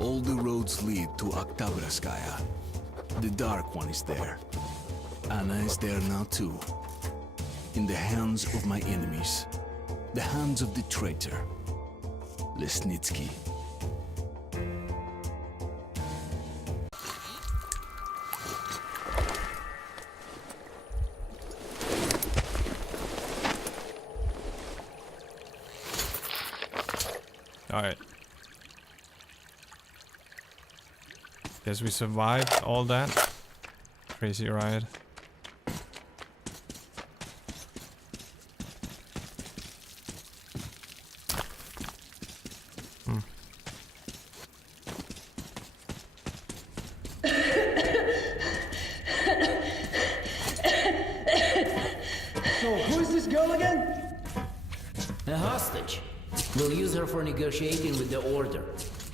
All the roads lead to Oktabraskaya. The Dark One is there. Anna is there now too. In the hands of my enemies. The hands of the traitor. Lesnitsky. Alright. Guess we survived all that. Crazy ride. So, who is this girl again? A hostage. We'll use her for negotiating with the Order.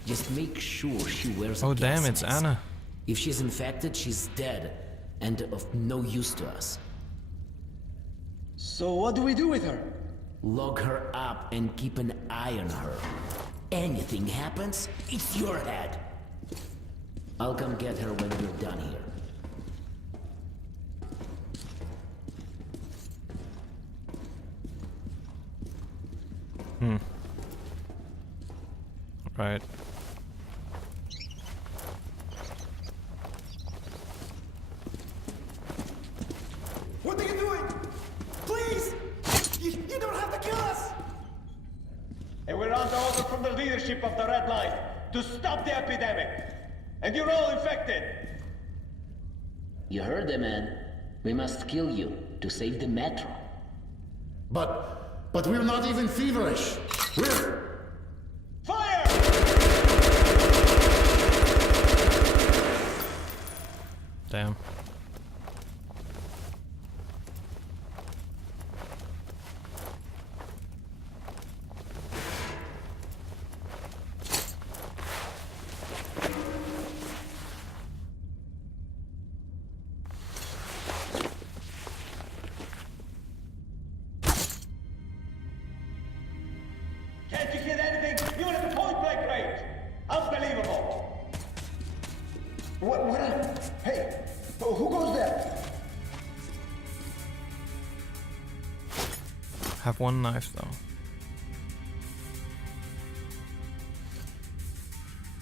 Just make sure she wears a Oh damn, gas it's mask. Anna. If she's infected, she's dead. And of no use to us. So, what do we do with her? Lock her up and keep an eye on her. Anything happens, it's your head. I'll come get her when we're done here. Right. What are you doing? Please! You don't have to kill us! And we're under order from the leadership of the Red Line to stop the epidemic. And you're all infected. You heard the man. We must kill you to save the metro. But we're not even feverish. We're... Fire! Damn. Can't you get anything? Even at the point-blank range. Unbelievable. What? Hey, who goes there? Have one knife though.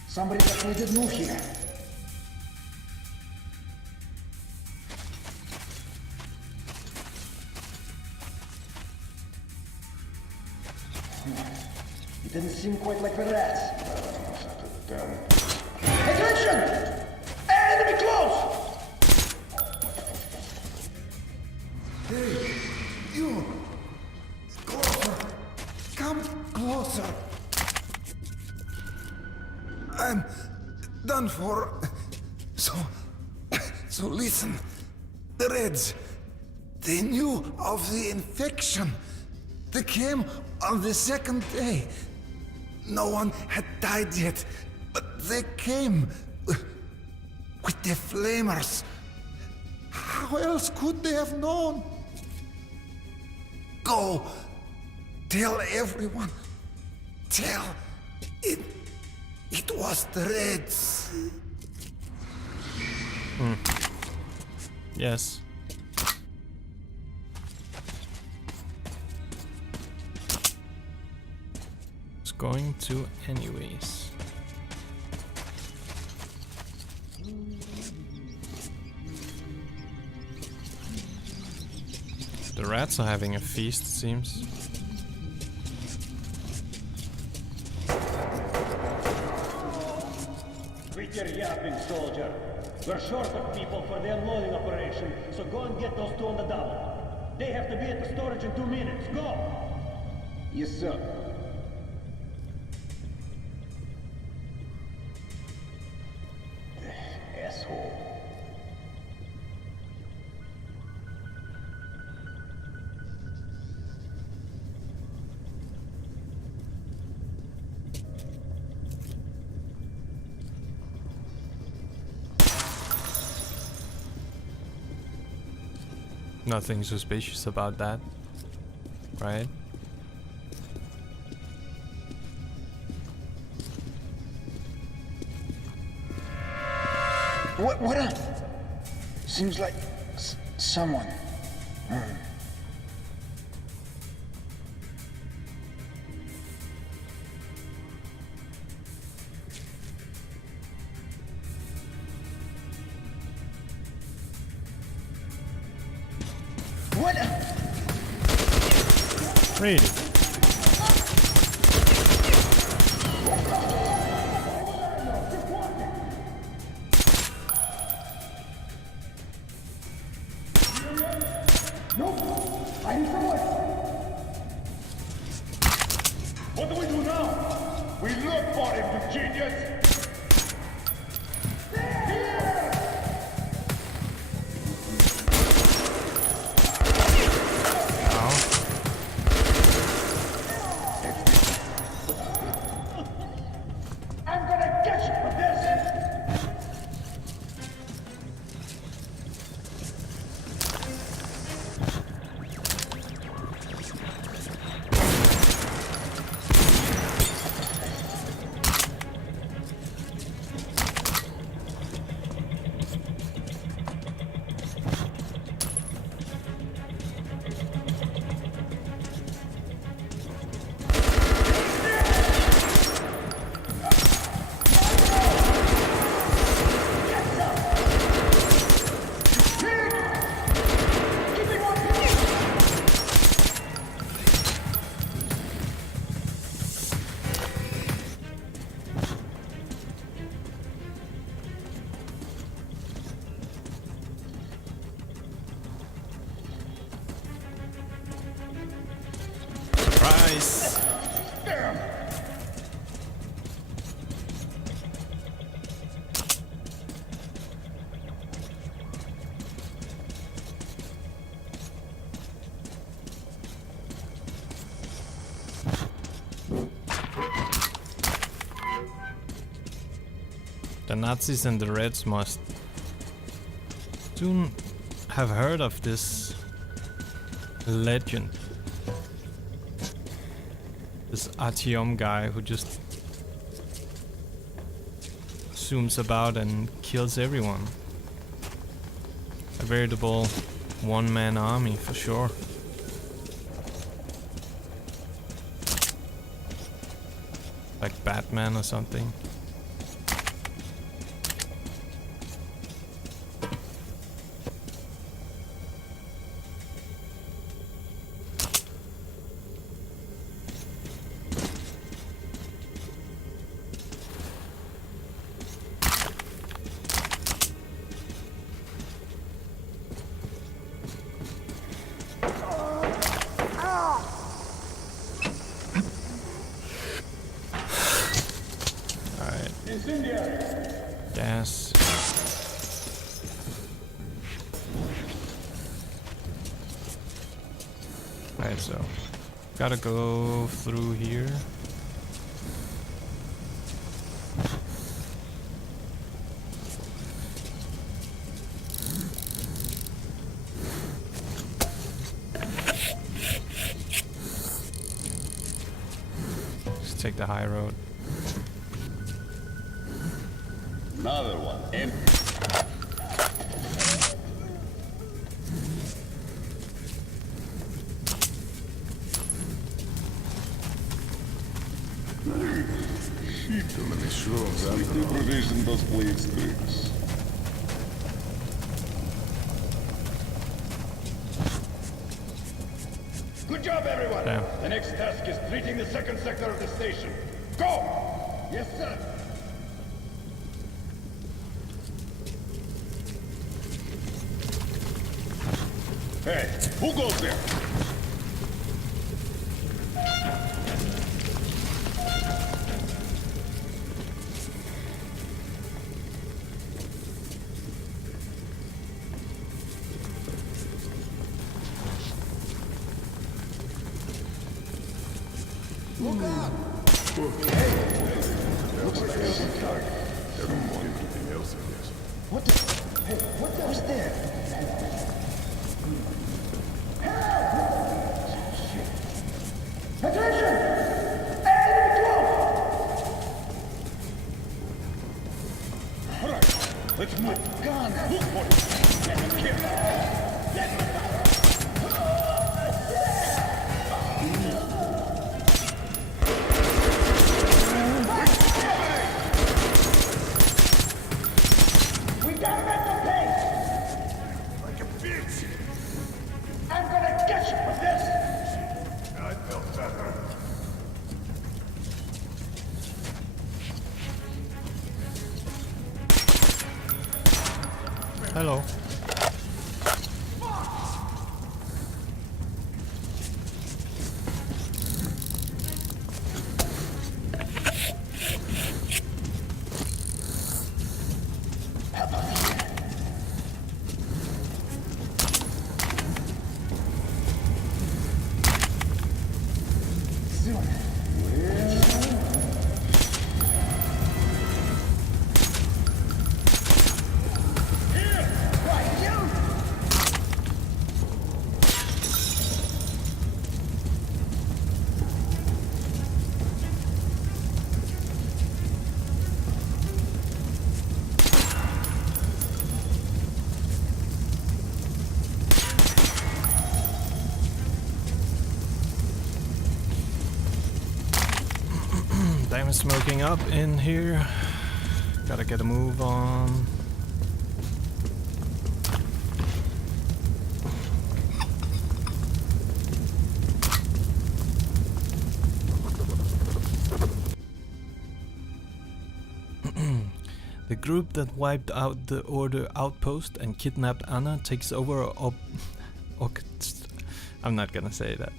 Somebody definitely did move here. It didn't seem quite like the rats. Attention! Enemy close! Hey, you! Closer! Come closer! I'm done for. So listen. The Reds, they knew of the infection. They came on the second day. No one had died yet, but they came with the flamers. How else could they have known? Go, tell everyone. Tell it was the Reds. Yes. It's going to anyways. The rats are having a feast, it seems. Quit your yapping, soldier. We're short of people for the unloading operation, so go and get those two on the double. They have to be at the storage in 2 minutes. Go! Yes, sir. Asshole. Nothing suspicious about that, right? What? Seems like someone. What? Really? What do we do now? We look for him, you genius! I'm gonna get you for this! Surprise! The Nazis and the Reds must soon have heard of this legend. This Artyom guy who just zooms about and kills everyone. A veritable one-man army for sure. Like Batman or something. Gas. Alright, so gotta go through here. Just take the high road. Another one. Sweetly provision those blades tricks. Good job, everyone! Damn. The next task is treating the second sector of the station. Go! Yes, sir! Hey, who goes there? Look out! Looks like a ship target. Anything else, I guess. What the? Hey, what the was there? Attention! Enemy close! Alright, let's Move, gun, move for it. Let him kill. Let him die. We got him at the pace. Like a bitch. I'm gonna get you for this. I felt better. Hello. Time is smoking up in here. Gotta get a move on. The group that wiped out the Order outpost and kidnapped Anna takes over I'm not gonna say that.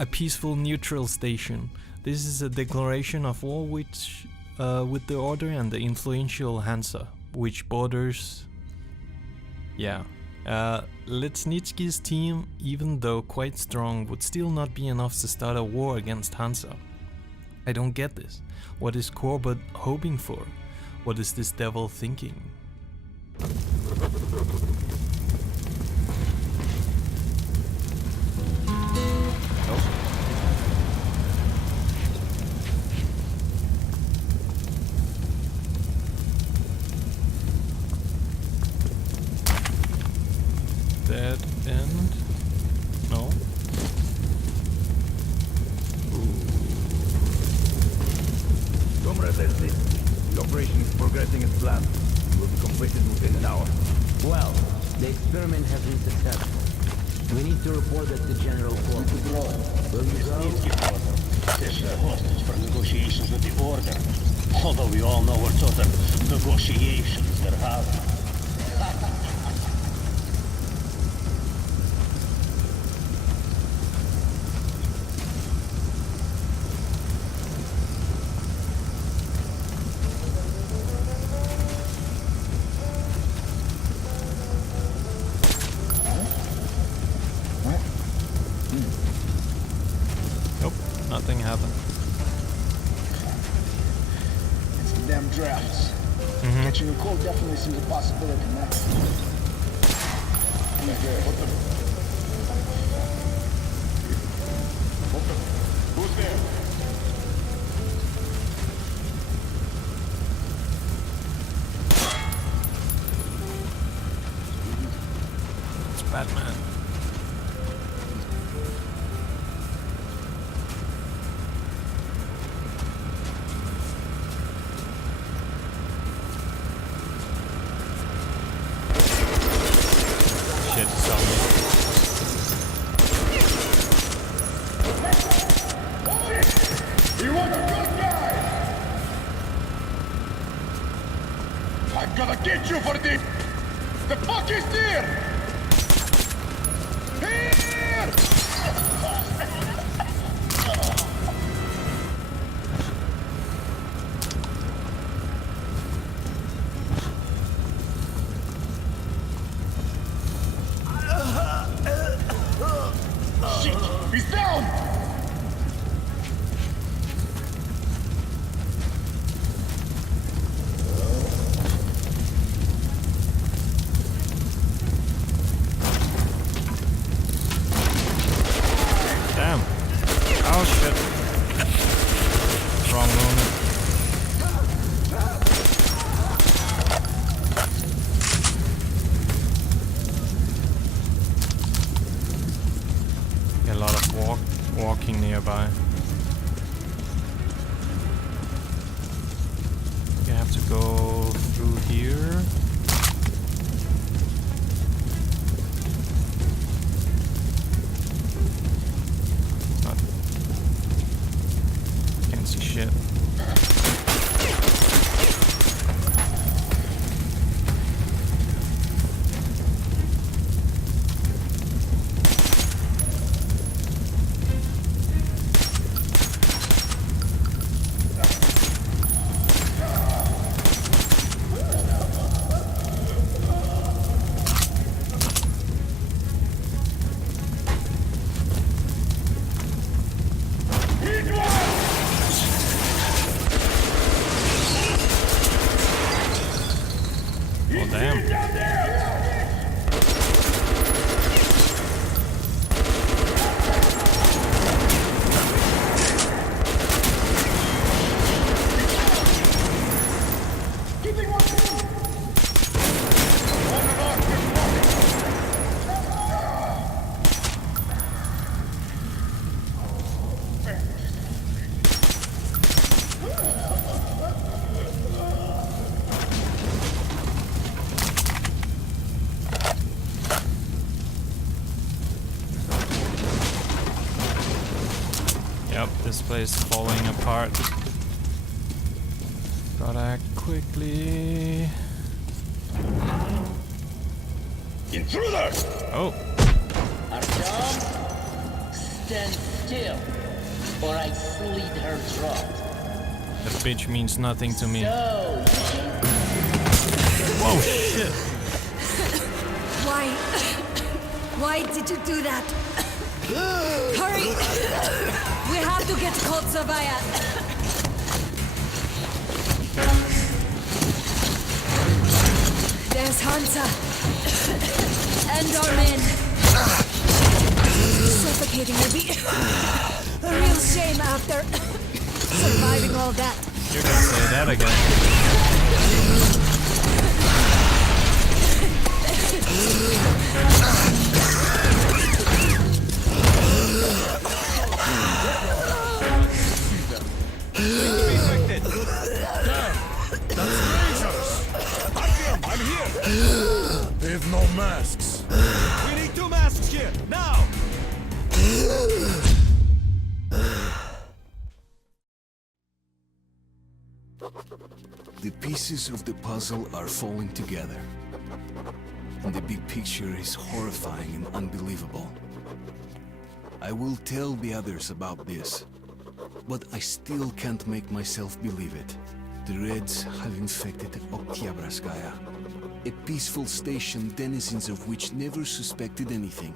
A peaceful neutral station. This is a declaration of war with the Order and the influential Hansa, which borders... Yeah. Letsnitsky's team, even though quite strong, would still not be enough to start a war against Hansa. I don't get this. What is Corbett hoping for? What is this devil thinking? Dead end? No. Comrade Leslie, the operation is progressing as planned. It will be completed within an hour. Well, the experiment has been successful. We need to report that to General Corbett. Will you go? This is a hostage for negotiations with the Order. Although we all know what sort of negotiations they're having. Nope, nothing happened. It's the damn drafts. Catching a cold definitely seems a possibility now. Who's there? It's Batman. Shit, zombie. You want a good guy? I'm gonna get you for this! The fuck is there? Here! Shit! He's down! Damn. Oh shit. Wrong moment. go through here. Not. Can't see shit. Oh, damn. Yep, this place is falling apart. Gotta act quickly. Intruder! Oh, Artyom, stand still, or I slit her throat. that bitch means nothing to me. So, Whoa, shit! Why did you do that? Hurry! We have to get Kotsavaya. There's Hansa. And our men. Suffocating will be a real shame after surviving all that. You're gonna say that again. They have no masks. We need 2 masks here, now! The pieces of the puzzle are falling together. And the big picture is horrifying and unbelievable. I will tell the others about this, but I still can't make myself believe it. The Reds have infected Oktyabrskaya, a peaceful station denizens of which never suspected anything,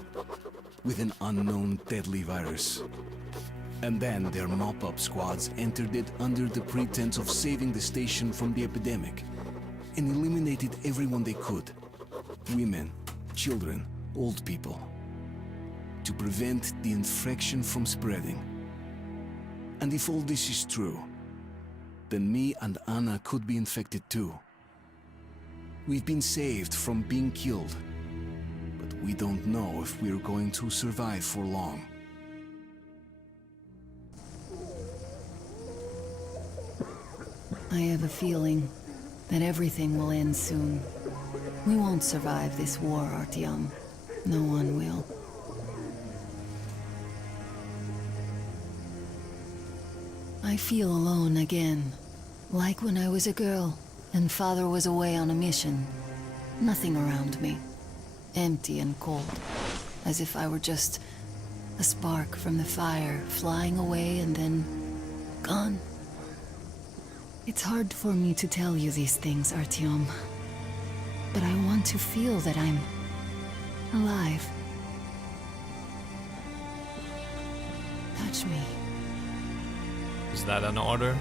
with an unknown deadly virus. And then their mop-up squads entered it under the pretense of saving the station from the epidemic, and eliminated everyone they could. Women, children, old people. To prevent the infection from spreading. And if all this is true, then me and Anna could be infected too. We've been saved from being killed, but we don't know if we're going to survive for long. I have a feeling that everything will end soon. We won't survive this war, Artyom. No one will. I feel alone again, like when I was a girl and father was away on a mission. Nothing around me. Empty and cold, as if I were just a spark from the fire, flying away and then gone. It's hard for me to tell you these things, Artyom. But I want to feel that I'm alive. Touch me. Is that an order?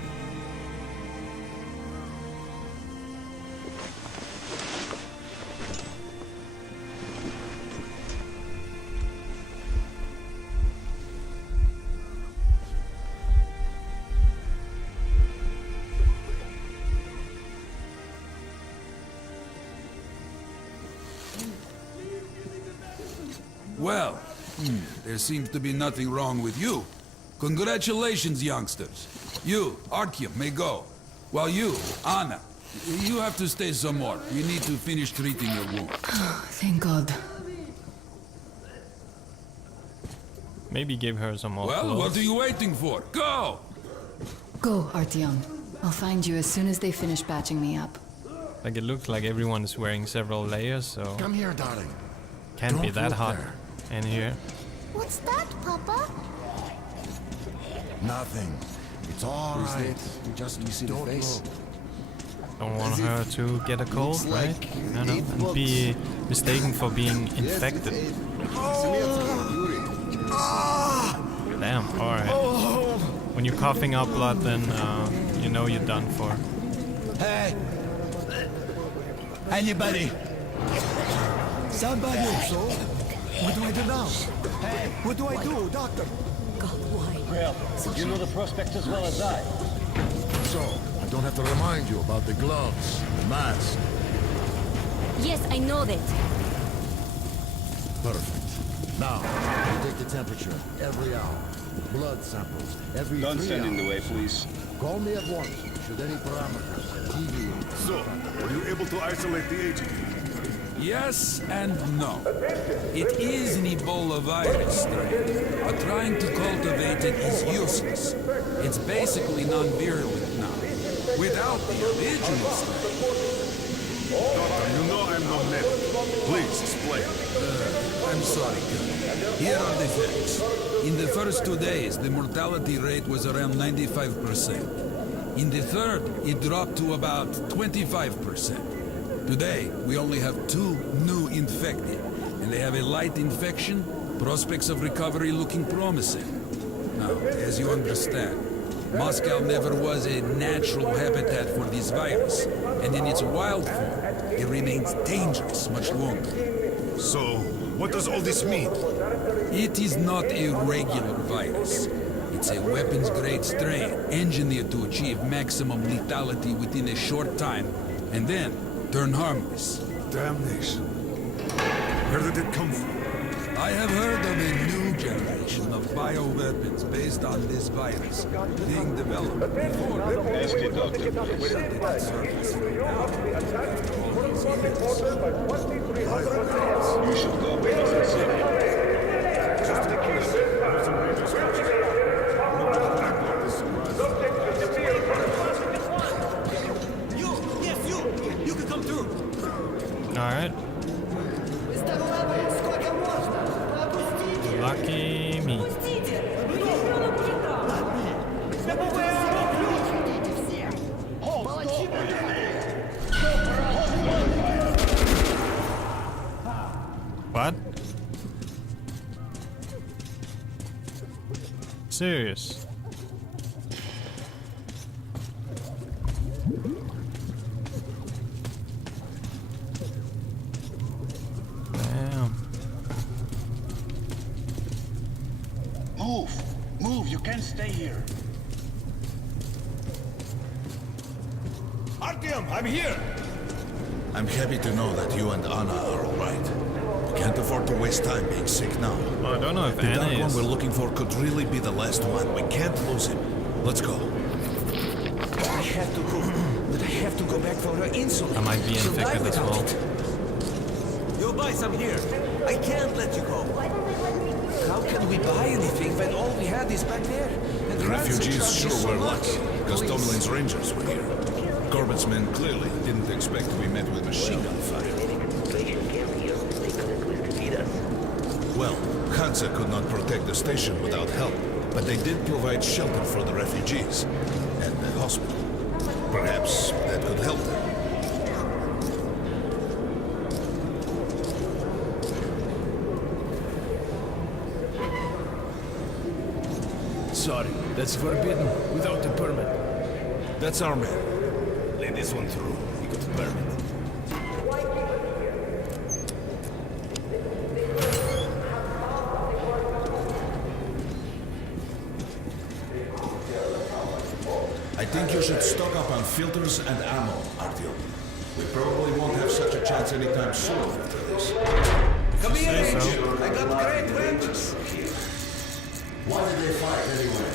Well, there seems to be nothing wrong with you. Congratulations, youngsters. You, Artyom, may go. While you, Anna, You have to stay some more. We need to finish treating your wound. Thank God. Maybe give her some more Well, clothes. what are you waiting for? Go! Go, Artyom. I'll find you as soon as they finish patching me up. Like it looks like everyone is wearing several layers, so Come here, darling. can't be Don't that look hot there. in here. What's that, Papa? Nothing. It's all right. Just you see Don't the face. look. Don't want her to get a cold, Looks right? like No, no, 8 and be mistaken for being infected. Damn, alright. When you're coughing up blood, then you know you're done for. Hey! Anybody? Somebody! So, what do I do now? Hey, what do I do, Doctor? Well, you know the prospect as well as I. So, I don't have to remind you about the gloves, the mask. Yes, I know that. Perfect. Now, you take the temperature every hour. Blood samples every Don't 3 stand in the hours. way, please. Call me at once should any parameters deviate. So, were you able to isolate the agent? Yes and no. It is an Ebola virus strain, but trying to cultivate it is useless. It's basically non-virulent now, without the original strain. Doctor, you know I'm no medic. Please, explain. I'm sorry, Colonel. Here are the facts. In the first 2 days, the mortality rate was around 95%. In the third, it dropped to about 25%. Today, we only have 2 new infected, and they have a light infection, prospects of recovery looking promising. Now, as you understand, Moscow never was a natural habitat for this virus, and in its wild form, it remains dangerous much longer. So, what does all this mean? It is not a regular virus. It's a weapons-grade strain, engineered to achieve maximum lethality within a short time, and then turn harmless. Damnation. Where did it come from? I have heard of a new generation of bioweapons based on this virus being developed before Ask the doctor, please. it surfaced. Now, after all these years, You should go with us and see him. Just in case. There's some major structure. Nobody will act like this surprise. You can come through. Alright. Lucky me. What? Serious? Damn. Move, you can't stay here. Artyom, I'm here! I'm happy to know that you and Anna are all right. We can't afford to waste time being sick now. Well, I don't know if The dark Anna one is. we're looking for could really be the last one. We can't lose him. Let's go. I have to go. But I have to go back for her insulin. I might be She'll die infected as without well. it. You'll buy some here. I can't let you go. How can we buy anything when all we had is back there? And The ransom refugees charges sure so were much. lucky, because Please. Tomlin's rangers were here. Corbett's men clearly didn't expect to be met with machine gun fire. Well, Hansa could not protect the station without help, but they did provide shelter for the refugees and the hospital. Perhaps that could help them. Sorry, that's forbidden without a permit. That's our man. Let this one through. You got a permit. I think you should stock up on filters and ammo, Artyom. We probably won't have such a chance anytime soon after this. Come here, Say so. Agent. I got great ranges. Why did they fight anyway?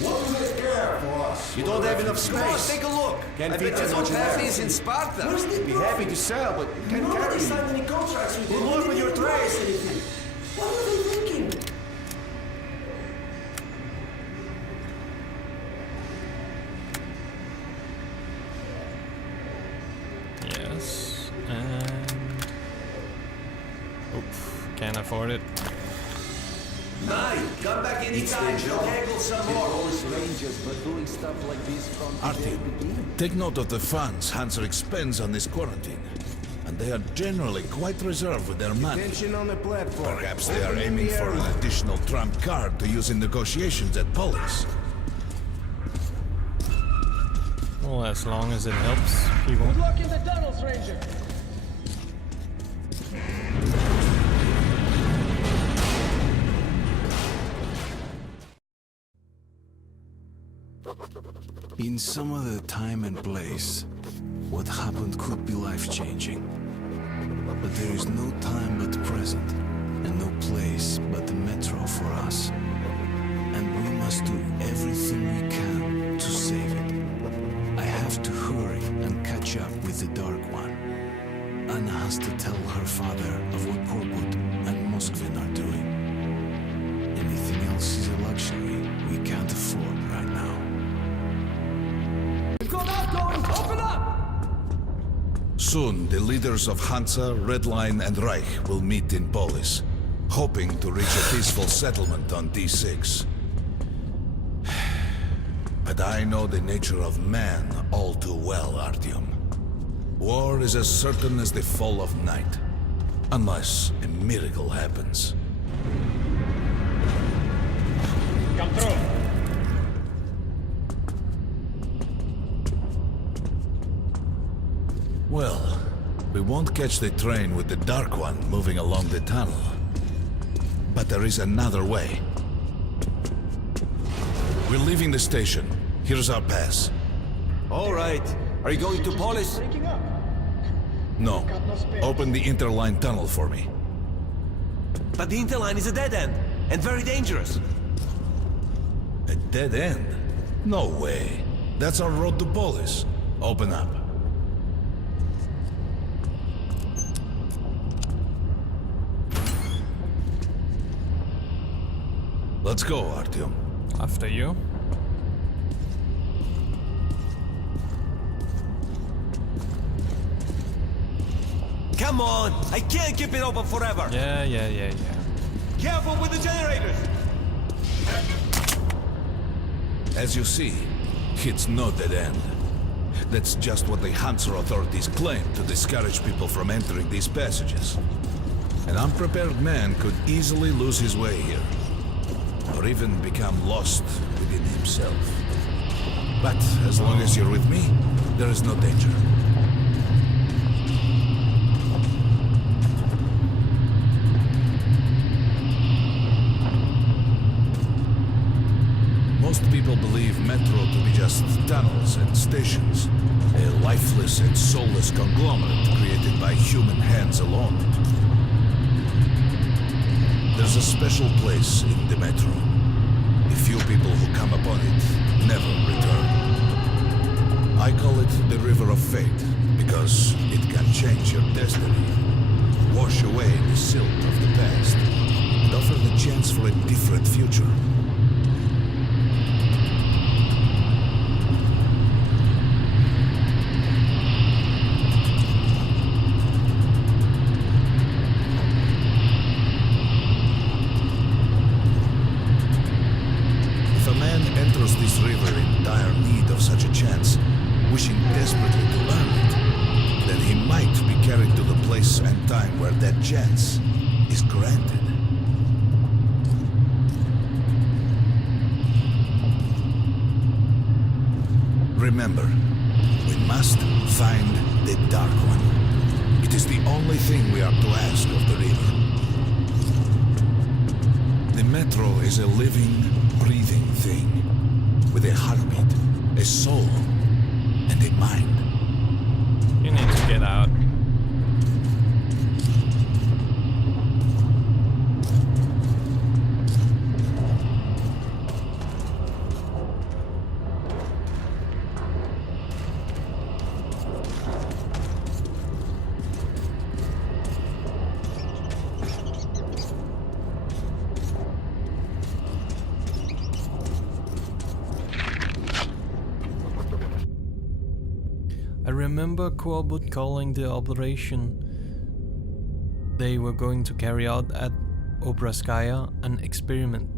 What do they care there for us. You don't have enough space. Come on, take a look. I bet you don't have these in Sparta. Be happy to sell, but can't carry. signed any contracts with you. Good luck with your trade. What were they thinking? Yes, and... Oof, can't afford it. Nine, come back anytime. We'll haggle some more. Artyom, take note of the funds Hanser expends on this quarantine. And they are generally quite reserved with their money. Tension on the platform. Perhaps they are aiming for an additional trump card to use in negotiations at Polis. Well, as long as it helps people. Good luck in the tunnels, Ranger. In some other time and place, what happened could be life-changing. But there is no time but present, and no place but the metro for us. And we must do everything we can to save it. I have to hurry and catch up with the Dark One. Anna has to tell her father of what Korbut and Moskvin are doing. Anything else is a luxury we can't afford right now. Open up! Soon, the leaders of Hansa, Red Line, and Reich will meet in Polis, hoping to reach a peaceful settlement on D6. But I know the nature of man all too well, Artyom. War is as certain as the fall of night, unless a miracle happens. Come through. Well, we won't catch the train with the Dark One moving along the tunnel. But there is another way. We're leaving the station. Here's our pass. All right. Are you going to Polis? Breaking up. No. Open the interline tunnel for me. But the interline is a dead end, and very dangerous. A dead end? No way. That's our road to Polis. Open up. Let's go, Artyom. After you. Come on! I can't keep it open forever! Yeah. Careful with the generators! As you see, it's no dead end. That's just what the Hansa authorities claim to discourage people from entering these passages. An unprepared man could easily lose his way here, or even become lost within himself. But as long as you're with me, there is no danger. Most people believe metro to be just tunnels and stations, a lifeless and soulless conglomerate created by human hands alone. There's a special place in the metro. The few people who come upon it never return. I call it the River of Fate because it can change your destiny, wash away the silt of the past, and offer the chance for a different future. This river in dire need of such a chance, wishing desperately to earn it, then he might be carried to the place and time where that chance is granted. Remember, we must find the Dark One. It is the only thing we are to ask of the river. The metro is a living, breathing thing. With a heartbeat, a soul, and a mind. You need to get out. I remember Korbut calling the operation they were going to carry out at Obraskaya an experiment.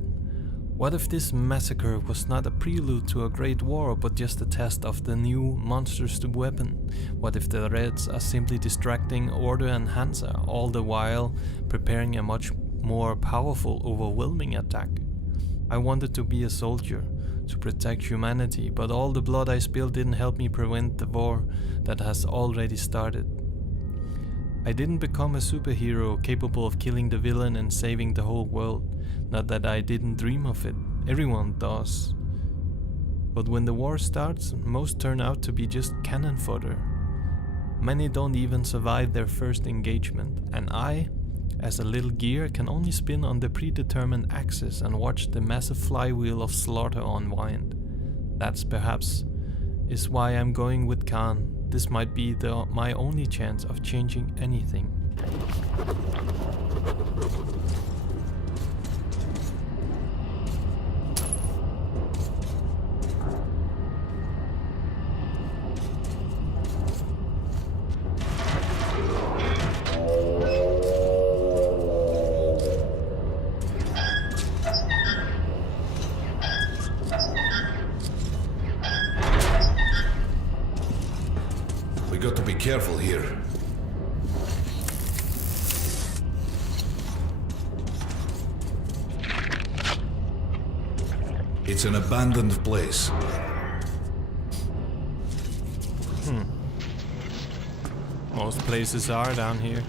What if this massacre was not a prelude to a great war, but just a test of the new monstrous weapon? What if the Reds are simply distracting Order and Hansa, all the while preparing a much more powerful, overwhelming attack? I wanted to be a soldier, to protect humanity, but all the blood I spilled didn't help me prevent the war that has already started. I didn't become a superhero capable of killing the villain and saving the whole world. Not that I didn't dream of it, everyone does. But when the war starts, most turn out to be just cannon fodder. Many don't even survive their first engagement, and I, as a little gear, can only spin on the predetermined axis and watch the massive flywheel of slaughter unwind. That's perhaps is why I'm going with Khan. This might be my only chance of changing anything. We got to be careful here. It's an abandoned place. Most places are down here.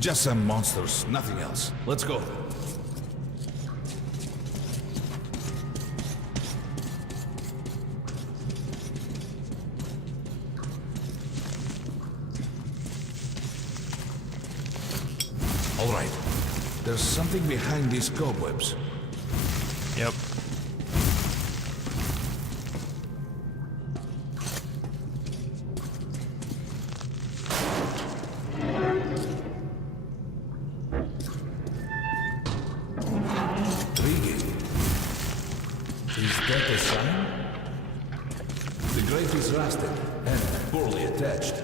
Just some monsters, nothing else. Let's go. All right. There's something behind these cobwebs. Yep. Is that a sign? The grate is rusted and poorly attached.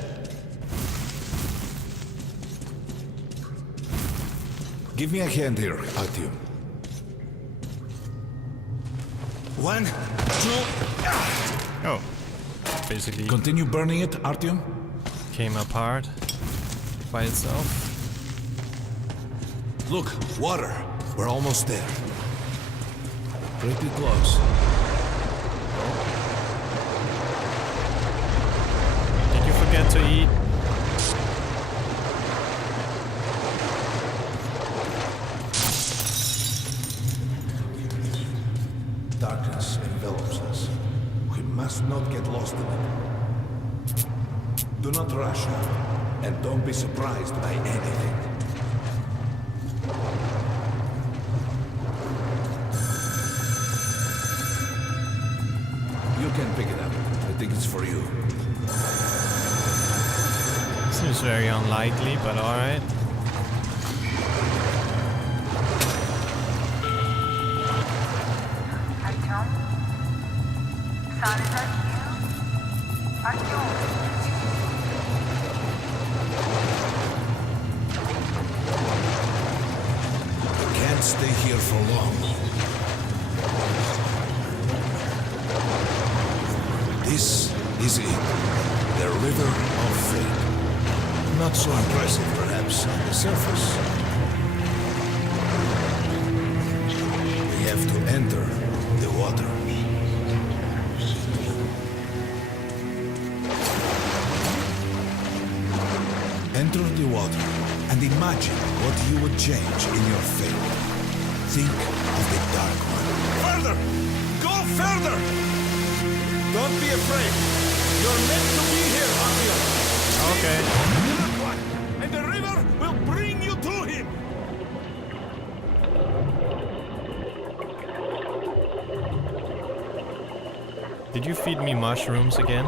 Give me a hand here, Artyom. 1, 2... Oh. Basically Continue burning it, Artyom. came apart by itself. Look, water. We're almost there. Pretty close. Did you forget to eat? Darkness envelops us. We must not get lost in it. Do not rush out, and don't be surprised by anything. It's for you. Seems very unlikely, but alright. Can't stay here for long. This is it. The River of Fate. Not so impressive, perhaps, on the surface. We have to enter the water. Enter the water and imagine what you would change in your fate. Think of the Dark One. Further! Go further! Don't be afraid. You're meant to be here, Akio. Okay. Dark One! And the river will bring you to him! Did you feed me mushrooms again?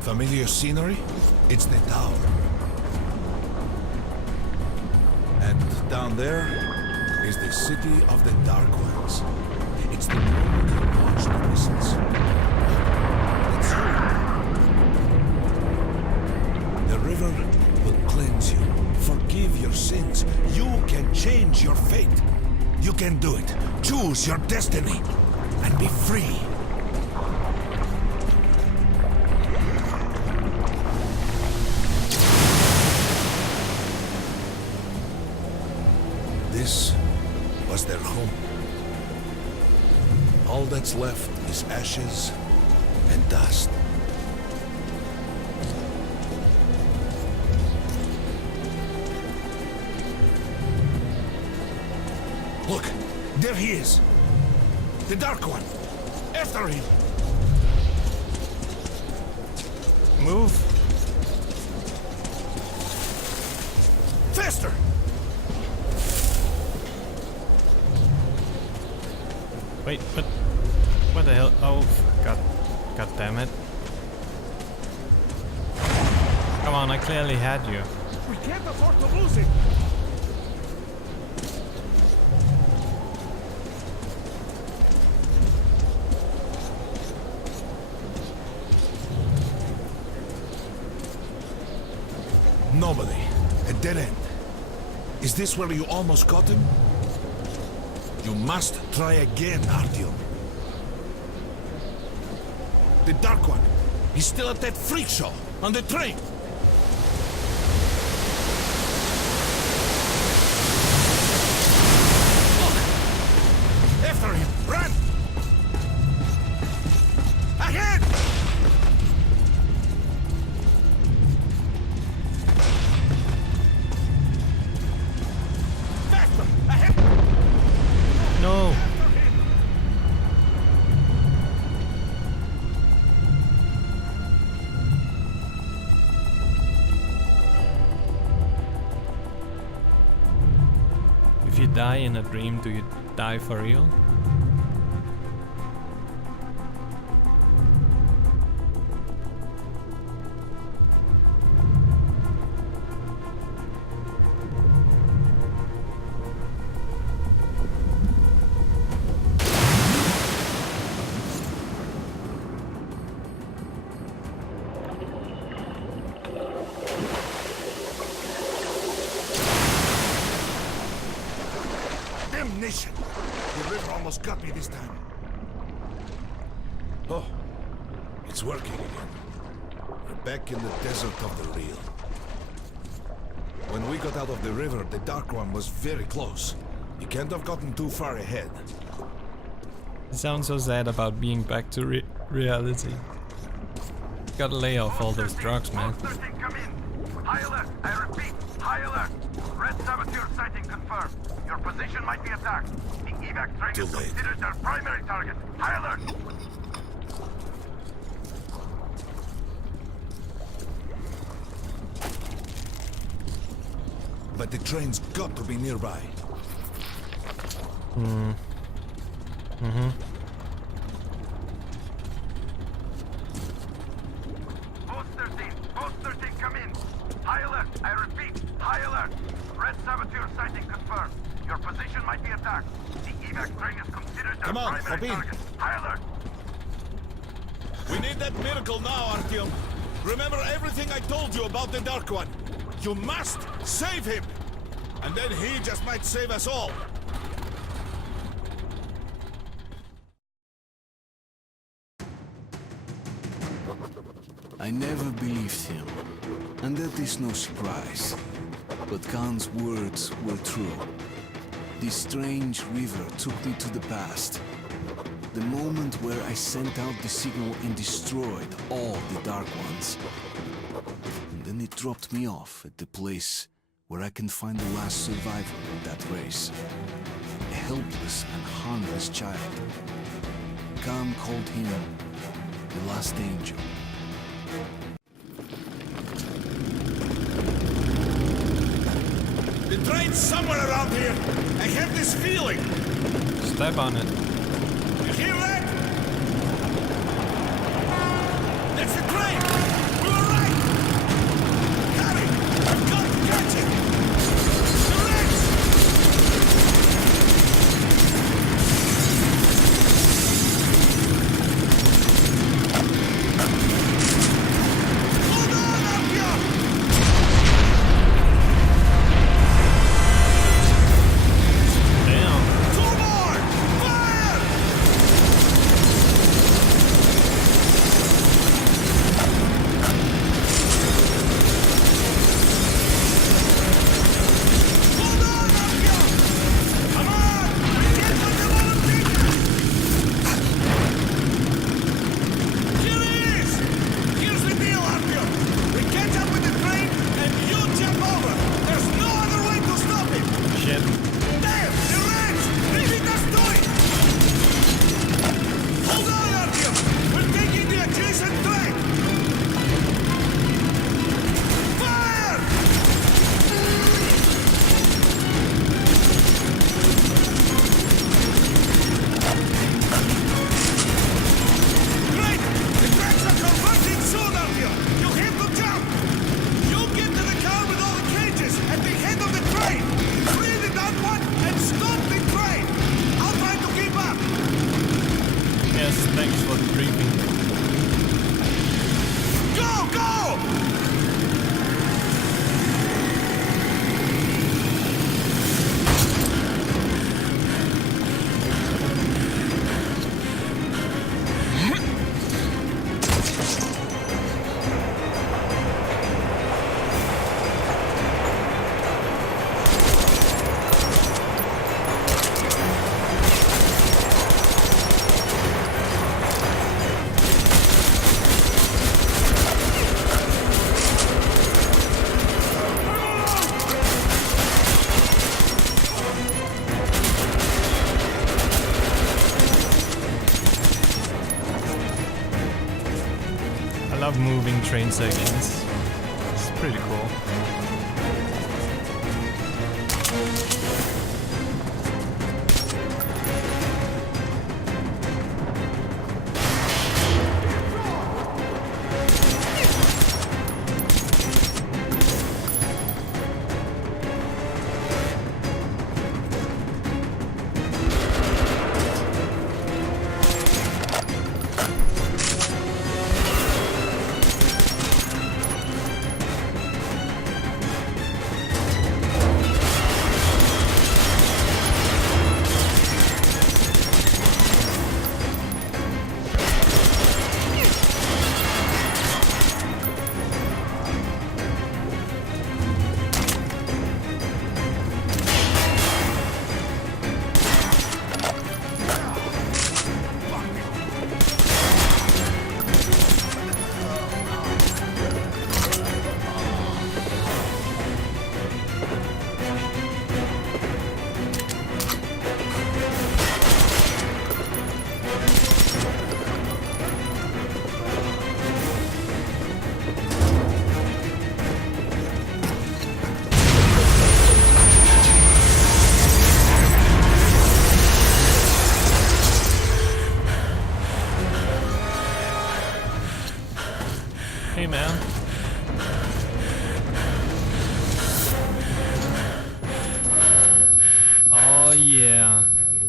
Familiar scenery? It's the tower. And down there is the city of the Dark Ones. It's the moment you watch the distance. It's true. The river will cleanse you, forgive your sins. You can change your fate. You can do it. Choose your destiny and be free. This was their home. All that's left is ashes and dust. Look, there he is. The Dark One. After him. Move. Faster! Wait, but what the hell? Oh, god damn it! Come on, I clearly had you. We can't afford to lose him. Nobody. A dead end. Is this where you almost caught him? You must try again, Artyom. The Dark One. He's still at that freak show on the train. Look! After him! Run! Ahead! Faster! Ahead! No. If you die in a dream, do you die for real? Damnation! The river almost got me this time. Oh, it's working again. We're back in the desert of the real. When we got out of the river, the Dark One was very close. You can't have gotten too far ahead. It sounds so sad about being back to reality. Gotta lay off all those drugs, man. Come in. High alert. I repeat. High alert! Red saboteur sighting confirmed. Your position might be attacked. The evac train is considered their primary target. High alert! But the train's got to be nearby. Post 13, come in. High alert, I repeat, high alert. Red saboteur sighting confirmed. Your position might be attacked. The evac train is considered their primary target. High alert. We need that miracle now, Artyom. Remember everything I told you about the Dark One. You must save him! And then he just might save us all. I never believed him, and that is no surprise. But Khan's words were true. This strange river took me to the past. The moment where I sent out the signal and destroyed all the Dark Ones. And then it dropped me off at the place where I can find the last survivor of that race. A helpless and harmless child. Khan called him the last angel. The train's somewhere around here. I have this feeling. Step on it. You hear that? That's the train! We were right! Hurry! I've got to catch it! The Reds! Hold on, Artyom! Damn. Two more! Fire! Hold on, Artyom! Come on! Get on the volunteer! Here he is! Here's the deal, Artyom. We catch up with the train and you jump over. There's no other way to stop him. Shit. There! The Reds! Leave us to it! Hold on, Artyom! We're taking the adjacent train! Fire! Great! The tracks are converging soon, Artyom! You have to jump! You get to the car with all the cages at the head of the train! Free the Dark One and stop the train! I'll try to keep up! Yes, thanks for the briefing. Go! Go! I love moving train sections. It's pretty cool.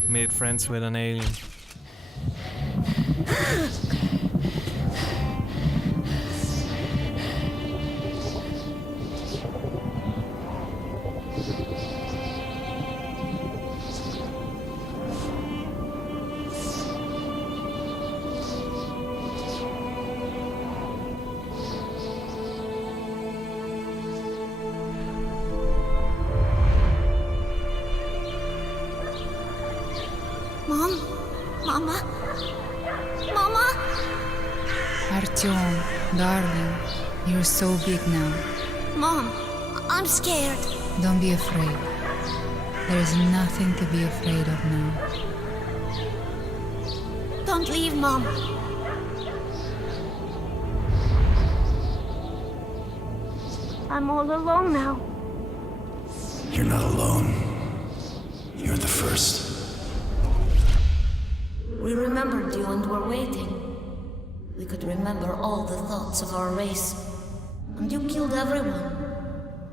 made friends with an alien. Mom? Mama? Mama? Artyom, darling, you're so big now. Mom, I'm scared. Don't be afraid. There's nothing to be afraid of now. Don't leave, Mom. I'm all alone now. You're not alone. You're the first. We remembered you and were waiting. We could remember all the thoughts of our race. And you killed everyone.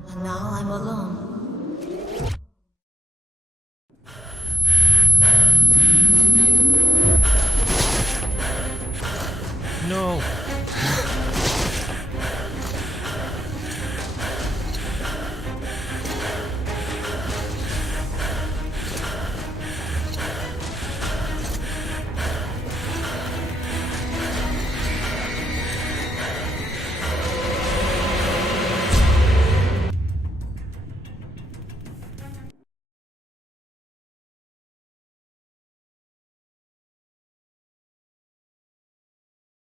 And now I'm alone. No!